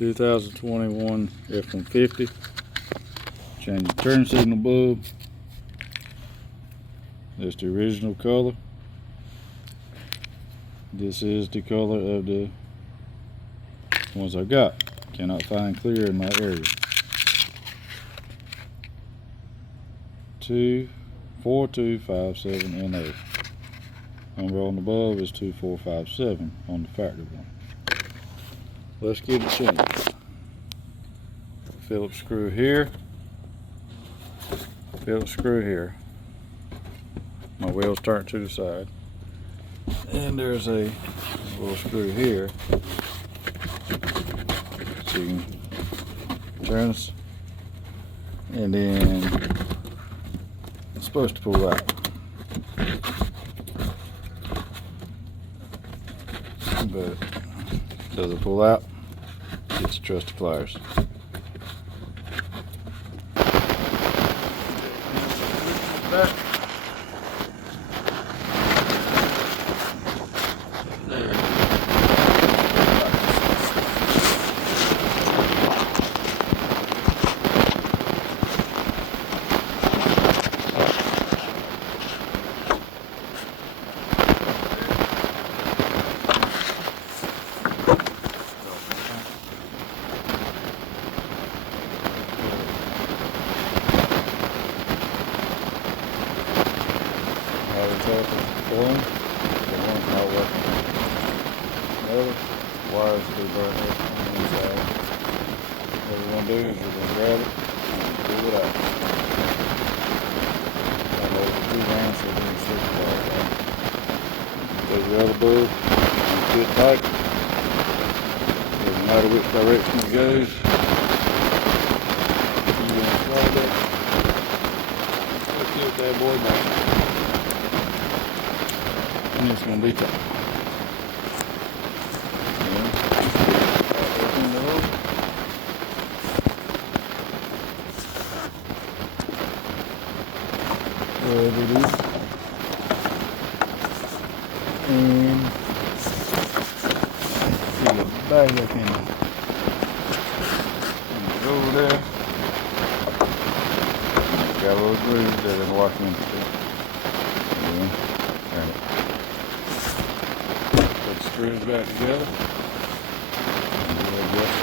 2021 F-150. Change the turn signal bulb. That's the original color. This is the color of the ones I got. Cannot find clear in my area. 24257 NA. Number on the bulb is 2457 on the factory one. Let's get it changed. Phillips screw here. Phillips screw here. My wheels turn to the side. And there's a little screw here. So you can turn this. And then it's supposed to pull out. But does it pull out? It's trusty pliers. Back. There. One, the one's not working. The other wires will be burned up on the inside. What we're going to do is we're going to grab it and pull it out. I know the two rounds, so we're going to slip the wire out. Take the other bulb and fit tight. Doesn't matter which direction it goes. You're going to slide that. Let's get that boy back. And it's going to be tight. There it is. And see the bag up in there. And it's over there. Got a little groove that it'll walk into. Turn it. Put the screws back together. And we'll adjust